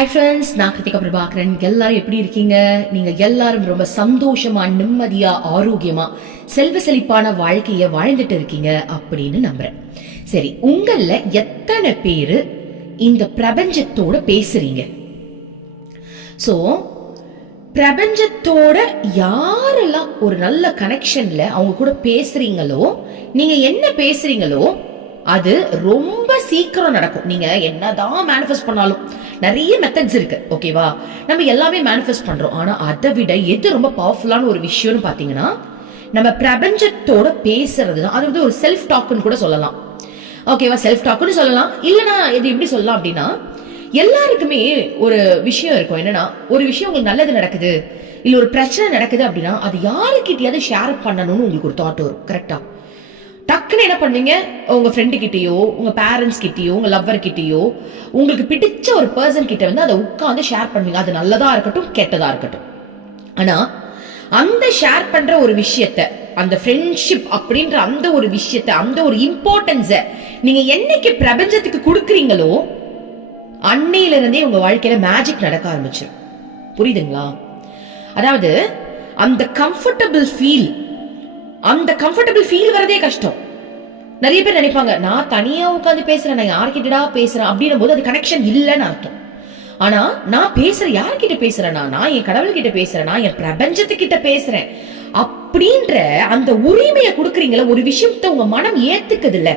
Hi friends நான் கிருத்திகா பிரபாகரன். எல்லாரும் எப்படி இருக்கீங்க? நீங்க எல்லாரும் ரொம்ப சந்தோஷமா நிம்மதியா ஆரோக்கியமா செல்வ செழிப்பான வாழ்க்கைய வாழ்ந்துட்டு இருக்கீங்க அப்படின்னு நம்புறேன். சரி உங்கள எத்தனை பேரு இந்த பிரபஞ்சத்தோட பேசுறீங்க? ஸோ பிரபஞ்சத்தோட யாரெல்லாம் ஒரு நல்ல கனெக்ஷன்ல அவங்க கூட பேசுறீங்களோ நீங்க என்ன பேசுறீங்களோ அது ரொம்ப சீக்கிரம் நடக்கும். நீங்க என்னதான் மேனிஃபெஸ்ட் பண்ணாலும். நிறைய மெத்தட்ஸ் இருக்கு ஓகேவா நம்ம எல்லாமே மேனிஃபெஸ்ட் பண்றோம். ஆனா அதை விட எது ரொம்ப பவர்ஃபுல்லான ஒரு விஷயம்னு பாத்தீங்கன்னா நம்ம பிரபஞ்சத்தோட பேசுறது தான். அது வந்து ஒரு செல்ஃப் டாக்குன்னு கூட சொல்லலாம். ஓகேவா செல்ஃப் டாக்னு சொல்லலாம். இல்லைனா இது எப்படி சொல்லலாம் அப்படின்னா எல்லாருக்குமே ஒரு விஷயம் இருக்கும். என்னன்னா ஒரு விஷயம் உங்களுக்கு நல்லது நடக்குது இல்லை ஒரு பிரச்சனை நடக்குது அப்படின்னா அது யாருக்கிட்டயாவது ஷேர் பண்ணணும்னு உங்களுக்கு ஒரு தாட் வரும் கரெக்டாக டக்குன்னு என்ன பண்ணுவீங்க? உங்கள் ஃப்ரெண்டு உங்கள் உங்க பேரண்ட்ஸ் கிட்டேயோ உங்கள் லவ்வர் கிட்டேயோ உங்களுக்கு பிடிச்ச ஒரு பர்சன் கிட்ட வந்து அதை உட்காந்து ஷேர் பண்ணுவீங்க. அது நல்லதாக இருக்கட்டும் கெட்டதாக இருக்கட்டும். ஆனால் அந்த ஷேர் பண்ணுற ஒரு விஷயத்த அந்த ஃப்ரெண்ட்ஷிப் அப்படின்ற அந்த ஒரு விஷயத்தை அந்த ஒரு இம்பார்ட்டன்ஸை நீங்கள் என்னைக்கு பிரபஞ்சத்துக்கு கொடுக்குறீங்களோ அன்னையிலிருந்தே உங்கள் வாழ்க்கையில் மேஜிக் நடக்க ஆரம்பிச்சிடும் புரியுதுங்களா? அதாவது அந்த கம்ஃபர்டபுள் ஃபீல் அந்த கம்ஃபர்டபுள் ஃபீல் வரதே கஷ்டம். நிறைய பேர் நினைப்பாங்க நான் தனியா உட்காந்து பேசுறேன் நான் யார்கிட்டடா பேசுறேன் அப்படின்னும் போது அது கனெக்ஷன் இல்லைன்னு அர்த்தம். ஆனா நான் பேசுற யார்கிட்ட பேசுறேன்னா நான் என் கடவுள் கிட்ட பேசுறேன் நான் என் பிரபஞ்சத்துக்கிட்ட பேசுறேன் அப்படின்ற அந்த உரிமையை கொடுக்குறீங்களா ஒரு விஷயத்த உங்க மனம் ஏத்துக்குது இல்ல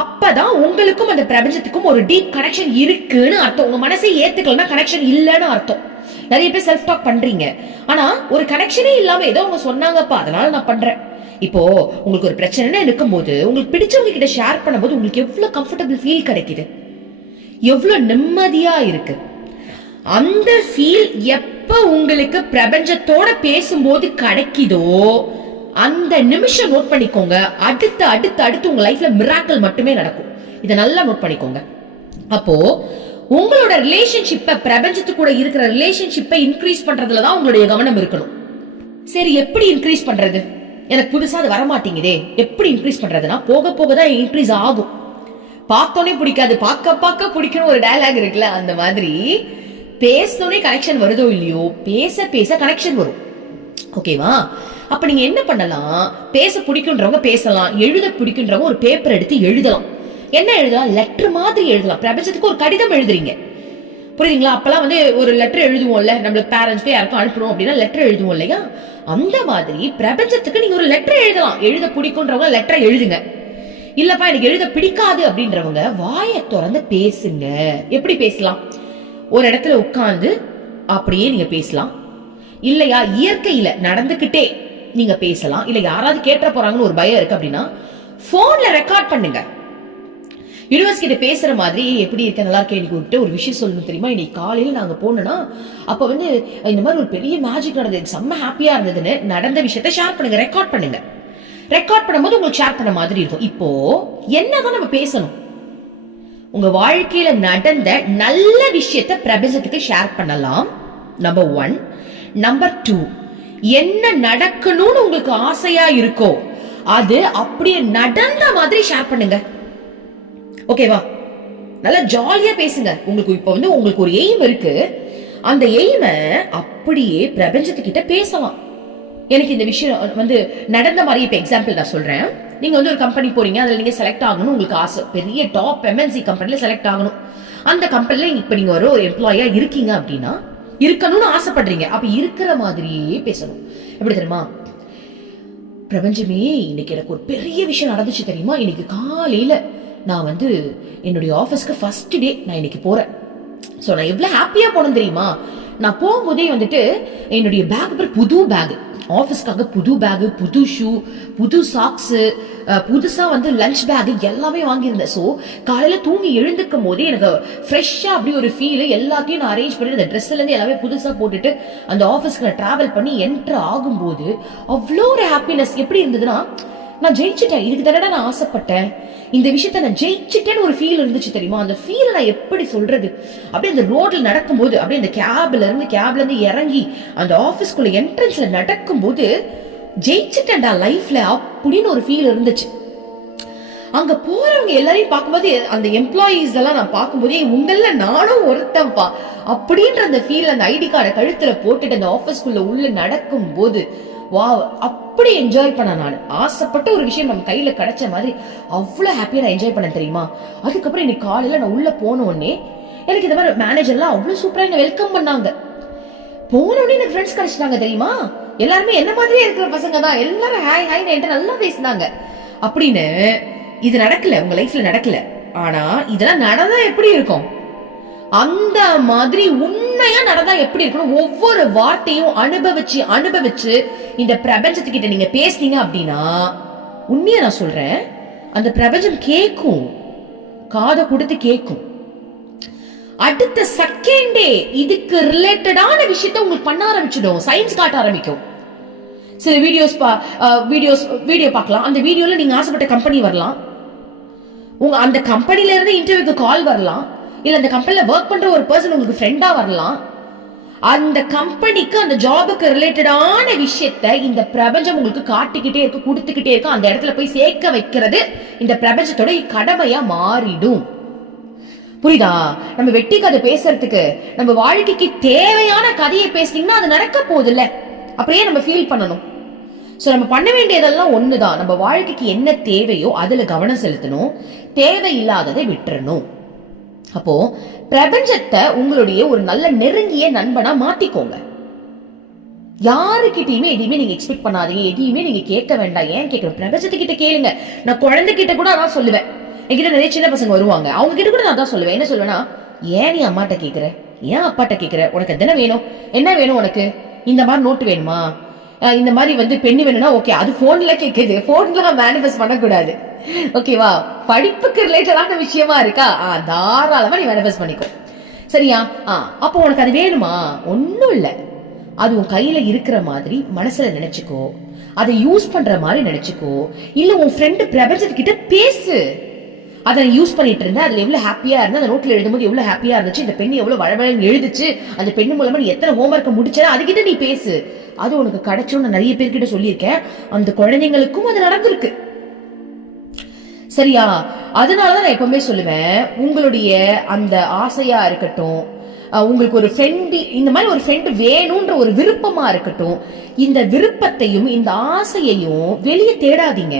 அப்பதான் உங்களுக்கும் அந்த பிரபஞ்சத்துக்கும் ஒரு டீப் கனெக்ஷன் இருக்குன்னு அர்த்தம். உங்க மனசை ஏத்துக்கலன்னா கனெக்ஷன் இல்லைன்னு அர்த்தம். நிறைய பேர் செல்ஃப் டாக் பண்றீங்க. ஆனா ஒரு கனெக்ஷனே இல்லாம ஏதோ அவங்க சொன்னாங்கப்பா அதனால நான் பண்றேன். இப்போ உங்களுக்கு ஒரு பிரச்சனைன்னு இருக்கும்போது உங்களுக்கு பிடிச்சவங்க கிட்ட ஷேர் பண்ணும்போது உங்களுக்கு எவ்வளவு கம்ஃபர்டபுள் ஃபீல் கிடைக்குது? எவ்வளவு நிம்மதியா இருக்கு? அந்த ஃபீல் எப்ப உங்களுக்கு பிரபஞ்சத்தோட பேசும்போது கிடைக்குதோ அந்த நிமிஷம் நோட் பண்ணிக்கோங்க. அடுத்து அடுத்து அடுத்து உங்க லைஃப்ல மிராக்கள் மட்டுமே நடக்கும். இதை நல்லா நோட் பண்ணிக்கோங்க. அப்போ உங்களோட ரிலேஷன்ஷிப்பை பிரபஞ்சத்து கூட இருக்கிற ரிலேஷன்ஷிப்பை இன்க்ரீஸ் பண்றதுல தான் உங்களுடைய கவனம் இருக்கணும். சரி எப்படி இன்க்ரீஸ் பண்றது? எனக்கு புதுசா அது வரமாட்டேங்குதே. எப்படி இன்க்ரீஸ் பண்றதுன்னா போக போக தான் இன்க்ரீஸ் ஆகும். பார்த்தோன்னே பிடிக்காது. பார்க்க பார்க்க பிடிக்கணும் ஒரு டயலாக் இருக்குல்ல அந்த மாதிரி. பேசணுன்னே கனெக்ஷன் வருதோ இல்லையோ பேச பேச கனெக்ஷன் வரும். ஓகேவா அப்ப நீங்க என்ன பண்ணலாம்? பேச பிடிக்குன்றவங்க பேசலாம். எழுத பிடிக்குன்றவங்க ஒரு பேப்பர் எடுத்து எழுதலாம். என்ன எழுதலாம் லெட்டர் மாதிரி எழுதலாம் பிரபஞ்சத்துக்கு ஒரு கடிதம் எழுதுறீங்க. புரியுதுங்களா? அப்பெல்லாம் வந்து ஒரு லெட்டர் எழுதுவோம்ல. நம்மளுக்கு பேரண்ட்ஸ்க்கு யாருக்கும் அனுப்பணும் அப்படின்னா லெட்டர் எழுதுவோம் இல்லையா? அந்த மாதிரி பிரபஞ்சத்துக்கு நீங்க ஒரு லெட்டர் எழுதலாம். எழுத பிடிக்குன்றவங்க லெட்டர் எழுதுங்க. இல்லப்பா எனக்கு எழுத பிடிக்காது அப்படின்றவங்க வாயை திறந்து பேசுங்க. எப்படி பேசலாம்? ஒரு இடத்துல உட்காந்து அப்படியே நீங்க பேசலாம். இல்லையா இயற்கையில நடந்துகிட்டே நீங்க பேசலாம். இல்ல யாராவது கேட்ட போறாங்கன்னு ஒரு பயம் இருக்கு அப்படின்னா போன்ல ரெக்கார்ட் பண்ணுங்க. யூனிவர்ஸ் கிட்ட பேசுற மாதிரி எப்படி இருக்க நல்லா இருக்கேன் கூப்பிட்டு ஒரு விஷயம் சொல்லணும் தெரியுமா? இன்னைக்கு காலையில் நாங்கள் போனோன்னா அப்போ வந்து இந்த மாதிரி ஒரு பெரிய மேஜிக் நடந்தது. செம்ம ஹாப்பியாக இருந்ததுன்னு நடந்த விஷயத்த ஷேர் பண்ணுங்க ரெக்கார்ட் பண்ணுங்க. ரெக்கார்ட் பண்ணும்போது உங்களுக்கு ஷேர் பண்ண மாதிரி இருக்கும். இப்போ என்னதான் நம்ம பேசணும்? உங்க வாழ்க்கையில நடந்த நல்ல விஷயத்த பிரபஞ்சத்துக்கு ஷேர் பண்ணலாம். நம்பர் ஒன் நம்பர் டூ என்ன நடக்கணும்னு உங்களுக்கு ஆசையா இருக்கோ அது அப்படியே நடந்த மாதிரி ஷேர் பண்ணுங்க. ஓகேவா நல்லா ஜாலியா பேசுங்க. உங்களுக்கு இப்போ வந்து உங்களுக்கு ஒரு எய்ம் இருக்கு. அந்த எய்மை அப்படியே பிரபஞ்சத்துக்கிட்ட பேசலாம். எனக்கு இந்த விஷயம் வந்து நடந்த மாதிரி இப்போ எக்ஸாம்பிள் நான் சொல்றேன். நீங்க வந்து ஒரு கம்பெனி போறீங்க அதுல நீங்க செலக்ட் ஆகணும் உங்களுக்கு ஆசை. பெரிய டாப் எம்என்சி கம்பெனில செலக்ட் ஆகணும். அந்த கம்பெனில இப்ப நீங்க ஒரு ஒரு எம்ப்ளாயா இருக்கீங்க அப்படின்னா இருக்கணும்னு ஆசைப்படுறீங்க. அப்ப இருக்கிற மாதிரியே பேசணும். எப்படி தெரியுமா? பிரபஞ்சமே இன்னைக்கு எனக்கு ஒரு பெரிய விஷயம் நடந்துச்சு தெரியுமா? இன்னைக்கு காலையில நான் வந்து என்னுடைய ஆஃபீஸ்க்கு ஃபஸ்ட் டே நான் இன்னைக்கு போறேன். ஸோ நான் எவ்வளோ ஹாப்பியாக போனேன் தெரியுமா? நான் போகும்போதே வந்துட்டு என்னுடைய பேக் பேர் புது பேக் ஆஃபீஸ்க்காக புது பேகு புது ஷூ புது சாக்ஸு புதுசாக வந்து லஞ்ச் பேகு எல்லாமே வாங்கியிருந்தேன். ஸோ காலையில் தூங்கி எழுந்துக்கும் போதே எனக்கு ஃப்ரெஷ்ஷாக அப்படி ஒரு ஃபீல் எல்லாத்தையும் நான் அரேஞ்ச் பண்ணி அந்த ட்ரெஸ்லேருந்து எல்லாமே புதுசாக போட்டுட்டு அந்த ஆஃபீஸ்க்கு நான் ட்ராவல் பண்ணி என்ட்ரு ஆகும்போது அவ்வளோ ஒரு ஹாப்பினஸ் எப்படி இருந்ததுன்னா நான் ஜெயிச்சிட்டேன். இதுக்கு தானடா நான் ஆசைப்பட்டேன். இந்த விஷயத்த நான் ஜெயிச்சிட்டேன்னு ஒரு ஃபீல் இருந்துச்சு தெரியுமா? அந்த ஃபீல் நான் எப்படி சொல்றது? அப்படியே அந்த ரோட்ல நடக்கும்போது அப்படியே அந்த கேப்ல இருந்து கேப்ல இருந்து இறங்கி அந்த ஆபீஸ்க்குள்ள என்ட்ரன்ஸ்ல நடக்கும்போது ஜெயிச்சிட்டேன்டா லைஃப்ல அப்படின்னு ஒரு ஃபீல் இருந்துச்சு. அங்க போறவங்க எல்லாரையும் பார்க்கும்போது அந்த எம்ப்ளாயீஸ் எல்லாம் நான் பார்க்கும்போதே உங்கள நானும் ஒருத்தன்ப்பா. அப்படின்ற அந்த ஃபீல் அந்த ஐடி கார்டை கழுத்துல போட்டுட்டு அந்த ஆபீஸ்க்குள்ள உள்ள நடக்கும் போது வா அப்படி என்ஜாய் பண்ண நான். ஆசைப்பட்ட ஒரு விஷயம் நம்ம கையில கிடைச்ச மாதிரி அவ்வளோ ஹாப்பியா நான் என்ஜாய் பண்ண தெரியுமா? அதுக்கப்புறம் இன்னைக்கு காலையில நான் உள்ள போன உடனே எனக்கு இந்த மாதிரி மேனேஜர்லாம் அவ்வளோ சூப்பரா என்ன வெல்கம் பண்ணாங்க. போன உடனே எனக்கு ஃப்ரெண்ட்ஸ் கிடைச்சிட்டாங்க தெரியுமா? எல்லாருமே என்ன மாதிரியே இருக்கிற பசங்க தான். எல்லாரும் ஹாய் ஹாய் என்கிட்ட நல்லா பேசினாங்க. அப்படின்னு இது நடக்கல உங்க லைஃப்ல நடக்கல. ஆனா இதெல்லாம் நடந்தா எப்படி இருக்கும்? அந்த மாதிரி உண்மையா நடந்தா எப்படி இருக்கணும் ஒவ்வொரு வார்த்தையும் அனுபவிச்சு அனுபவிச்சு இந்த பிரபஞ்சத்துக்கிட்ட நீங்க பேசுனீங்க அப்படின்னா உண்மையா நான் சொல்றேன் அந்த பிரபஞ்சம் கேட்கும் காதை கொடுத்து கேக்கும். அடுத்த செகண்டே இதுக்கு ரிலேட்டடான விஷயத்த உங்களுக்கு பண்ண ஆரம்பிச்சிடும். சயின்ஸ் காட்ட ஆரம்பிக்கும். சில வீடியோஸ் பா வீடியோஸ் வீடியோ பார்க்கலாம். அந்த வீடியோல நீங்க ஆசைப்பட்ட கம்பெனி வரலாம். உங்க அந்த கம்பெனில இருந்து இன்டர்வியூக்கு கால் வரலாம். இல்ல அந்த கம்பெனில ஒர்க் பண்ற ஒரு பர்சன் உங்களுக்கு ஃப்ரெண்டா வரலாம். அந்த கம்பெனிக்கு அந்த ஜாபுக்கு ரிலேட்டடான விஷயத்த இந்த பிரபஞ்சம் உங்களுக்கு காட்டிக்கிட்டே இருக்கு கொடுத்துக்கிட்டே இருக்கு. அந்த இடத்துல போய் சேர்க்க வைக்கிறது இந்த பிரபஞ்சத்தோட கடமையா மாறிடும். புரியுதா? நம்ம வெட்டி கதை பேசுறதுக்கு நம்ம வாழ்க்கைக்கு தேவையான கதையை பேசினீங்கன்னா அது நடக்க போகுதுல்ல. அப்படியே நம்ம ஃபீல் பண்ணணும். ஸோ நம்ம பண்ண வேண்டியதெல்லாம் ஒன்று தான் நம்ம வாழ்க்கைக்கு என்ன தேவையோ அதில் கவனம் செலுத்தணும். தேவையில்லாததை விட்டுறணும். அப்போ பிரபஞ்சத்தை உங்களுடைய ஒரு நல்ல நெருங்கிய நண்பனா மாத்திக்கோங்க. யாருக்கிட்டையுமே எதையுமே நீங்க எக்ஸ்பெக்ட் பண்ணாதீங்க எதையுமே நீங்க கேட்க வேண்டாம். ஏன் கேட்கணும்? பிரபஞ்சத்துக்கிட்ட கேளுங்க. நான் குழந்தைகிட்ட கூட அதான் சொல்லுவேன். என்கிட்ட நிறைய சின்ன பசங்க வருவாங்க. அவங்க கிட்ட கூட நான் தான் சொல்லுவேன். என்ன சொல்லுவேன்னா ஏன் நீ அம்மாட்ட கேட்குற ஏன் அப்பாட்ட கேட்குற உனக்கு என்ன வேணும்? என்ன வேணும் உனக்கு? இந்த மாதிரி நோட்டு வேணுமா? இந்த மாதிரி வந்து பெண்ணு வேணும்னா ஓகே அது போன்ல கேட்குது போன்ல மேனிஃபெஸ்ட் பண்ணக்கூடாது. ஓகேவா படிப்புக்கு ரிலேட்டடான விஷயமா இருக்கா? ஆ தாராளமா நீ மேனிஃபெஸ்ட் பண்ணிக்கோ. சரியா? ஆ அப்போ உனக்கு அது வேணுமா? ஒன்றும் இல்லை. அது உன் கையில இருக்கிற மாதிரி மனசுல நினைச்சுக்கோ. அதை யூஸ் பண்ற மாதிரி நினைச்சுக்கோ. இல்ல உன் ஃப்ரெண்டு பிரபஞ்சத்துக்கிட்ட பேசு. அதை யூஸ் பண்ணிட்டு இருந்தேன் அதுல எவ்வளவு ஹாப்பியா இருந்த அந்த நோட்ல எழுதும்போது எவ்வளவு ஹாப்பியா இருந்துச்சு இந்த பெண் எவ்வளவு வளவழன்னு எழுதுச்சு அந்த பெண்ணு மூலமா நீ எத்தனை ஹோம்ஒர்க்கை முடிச்ச அதுகிட்ட நீ பேசு. அது உனக்கு கிடைச்சோன்னு நிறைய பேர்கிட்ட சொல்லியிருக்கேன். அந்த குழந்தைங்களுக்கும் அது நடந்திருக்கு. சரியா? அதனாலதான் நான் எப்பவுமே சொல்லுவேன் உங்களுடைய அந்த ஆசையா இருக்கட்டும் உங்களுக்கு ஒரு ஃப்ரெண்டு இந்த மாதிரி ஒரு ஃப்ரெண்டு வேணும்ன்ற ஒரு விருப்பமா இருக்கட்டும் இந்த விருப்பத்தையும் இந்த ஆசையையும் வெளியே தேடாதீங்க.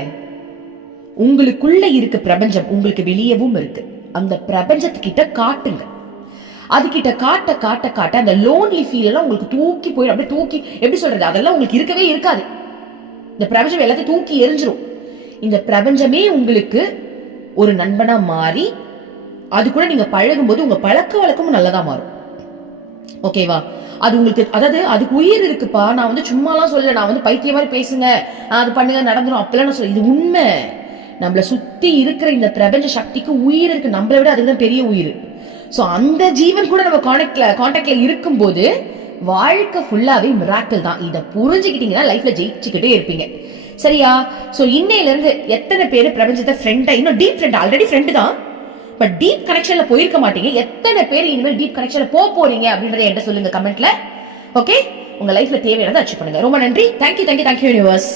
உங்களுக்குள்ள இருக்க பிரபஞ்சம் உங்களுக்கு வெளியவும் இருக்கு. அந்த பிரபஞ்சத்துக்கிட்ட காட்டுங்க. அதுகிட்ட காட்ட காட்ட காட்ட அந்த லோன்லி ஃபீல் எல்லாம் உங்களுக்கு தூக்கி போயிடும். அப்படியே தூக்கி எப்படி சொல்றது? அதெல்லாம் உங்களுக்கு இருக்கவே இருக்காது. இந்த பிரபஞ்சம் எல்லாத்தையும் தூக்கி எரிஞ்சிரும் இந்த பிரபஞ்சமே உங்களுக்கு ஒரு நண்பனா மாறி அது கூட நீங்க பழகும்போது உங்க பழக்க வழக்கமும் நல்லதா மாறும். ஓகேவா அது உங்களுக்கு அதாவது அதுக்கு உயிர் இருக்குப்பா. நான் வந்து சும்மாலாம் சொல்லல. நான் வந்து பைத்திய மாதிரி பேசுங்க. அது பண்ணுங்க நடந்துடும் அப்பெல்லாம் நான் சொல்ல இது உண்மை. நம்மள சுத்தி இருக்கிற இந்த பிரபஞ்ச சக்திக்கு உயிர் இருக்கு. நம்மளை விட அதுதான் பெரிய உயிர். ஸோ அந்த ஜீவன் கூட நம்ம கான்டாக்ட்ல கான்டாக்ட்ல இருக்கும்போது வாழ்க்கை ஃபுல்லாவே மிராக்கள் தான். இதை புரிஞ்சுக்கிட்டீங்கன்னா லைஃப்ல ஜெயிச்சுக்கிட்டே இருப்பீங்க. சரியா? ஸோ இன்னையிலேருந்து எத்தனை பேர் பிரபஞ்சத்தை ஃப்ரெண்டாக இன்னும் டீப் ஃப்ரெண்ட் ஆல்ரெடி ஃப்ரெண்டு தான். பட் டீப் கனெக்ஷனில் போயிருக்க மாட்டீங்க. எத்தனை பேர் இனிமேல் டீப் கனெக்ஷனில் போக போறீங்க அப்படின்றத என்கிட்ட சொல்லுங்க கமெண்ட்ல ஓகே உங்கள் லைஃப்பில் தேவையானதை அச்சீவ் பண்ணுங்க. ரொம்ப நன்றி. Thank you thank you thank you universe